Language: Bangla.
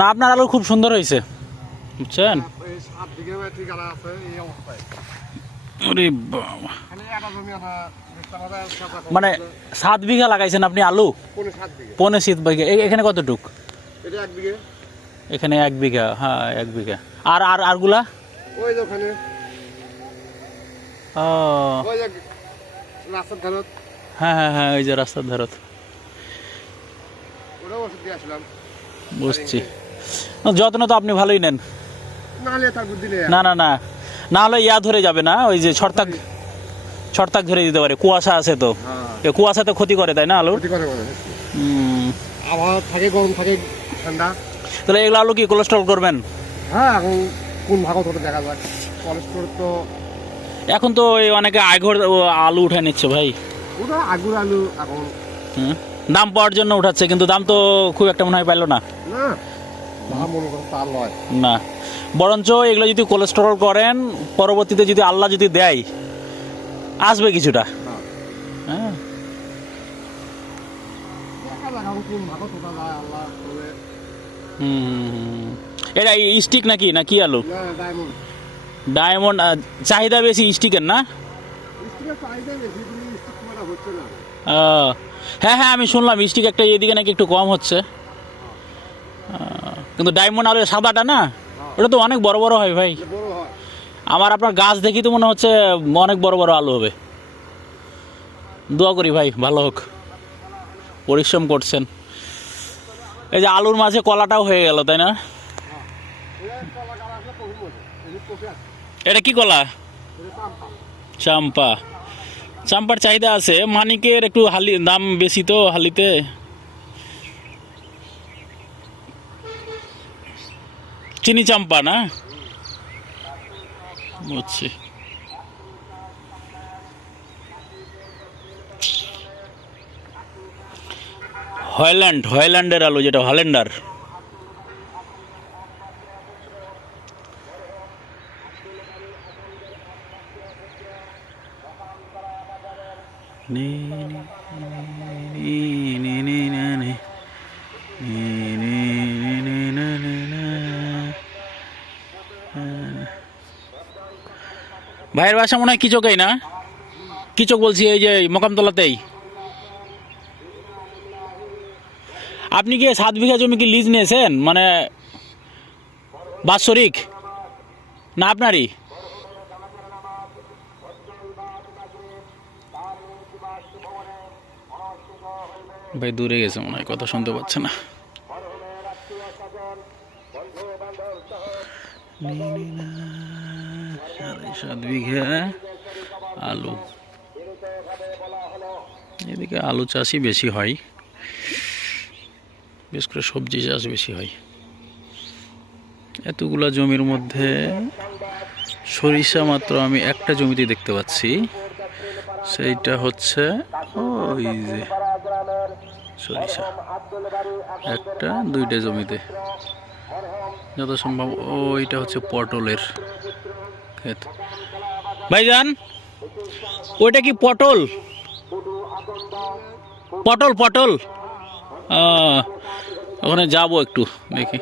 না আপনার আলু খুব সুন্দর হয়েছে। বুঝছেন? মানে সাত বিঘা লাগাইছেন আপনি আলু? পৌনে সাত বিঘা। এখানে কতটুক? এখানে এক বিঘা হ্যাঁ এক বিঘা। আর আর আরগুলা? ওই ওখানে হ্যাঁ হ্যাঁ হ্যাঁ ওই যে রাস্তার ধারত। বুঝছি। যত্ন তো আপনি ভালোই নেন। না না না না। হলে ইয়া ধরে যাবে না ওই যে ছড়তাক ছড়তাক ধরে দিতে পারে কুয়াশা আছে তো। হ্যাঁ। কুয়াশা তো ক্ষতি করে তাই না মনে হয়। থাকে গরম থাকে ঠান্ডা। তাহলে এগুলো আলু কি কোলেস্ট্রল করবেন? হ্যাঁ এখন কোন ভাগত দেখা যাক কোলেস্ট্রল তো এখন তো অনেকে আঘর ও আলু উঠে নিচ্ছে ভাই। ওটা আগুর আলু এখন। দাম পাওয়ার জন্য উঠাচ্ছে কিন্তু দাম তো খুব একটা মনে হয় পাইলো না। না। না। মনে বরঞ্চ এগুলো যদি কোলেস্টেরল করেন পরবর্তীতে যদি আল্লাহ যদি দেয় আসবে কিছুটা। হ্যাঁ। হ্যাঁ। এটা স্টিক নাকি? না কি আলু? ডায়মন্ড চাহিদা বেশি স্টিকের না? স্টিকের চাহিদা বেশি কিন্তু স্টিক খুব একটা হচ্ছে না। আহ, হ্যাঁ হ্যাঁ আমি শুনলাম স্টিক একটা এদিকে নাকি একটু কম হচ্ছে। কিন্তু ডায়মন্ড আলু সাদাটা না, ওটা তো অনেক বড় বড় হয় ভাই। আমার আপনার গাছ দেখি তো মনে হচ্ছে অনেক বড় বড় আলু হবে। দোয়া করি ভাই, ভালো হোক। পরিশ্রম করছেন। এই যে আলুর মাঝে কলাটাও হয়ে গেল, তাই না? এটা কি কলা? চাম্পা। চাম্পার চাহিদা আছে। মানিকের একটু হালি দাম বেশি তো হালিতে। চিনি চাম্পা না বুঝছি হয়ল্যান্ড হয়ল্যান্ডের আলু যেটা হল্যান্ডার নি নি নি নি না নি নি ভাইয়ের বাসা মনে হয় কিচকেই না? কিচক বলছি, এই যে মোকামতলাতেই। আপনি কি সাত বিঘা জমি কি লিজ নিয়েছেন? মানে বাৎসরিক? না আপনারই? ভাই দূরে গেছে মনে হয়, কথা শুনতে পাচ্ছে না। সাত বিঘে আলু। এদিকে আলু চাষই বেশি হয়। বিশেষ করে সবজি চাষ বেশি হয়। এতগুলা জমির মধ্যে সরিষা মাত্র আমি একটা জমিতে দেখতে পাচ্ছি। সেইটা হচ্ছে ওই যে সরিষা। একটা, দুইটা জমিতে। যত সম্ভব ওইটা হচ্ছে পটলের। ভাইজান ওইটা কি পটল? পটল পটল? ওখানে যাব একটু দেখি।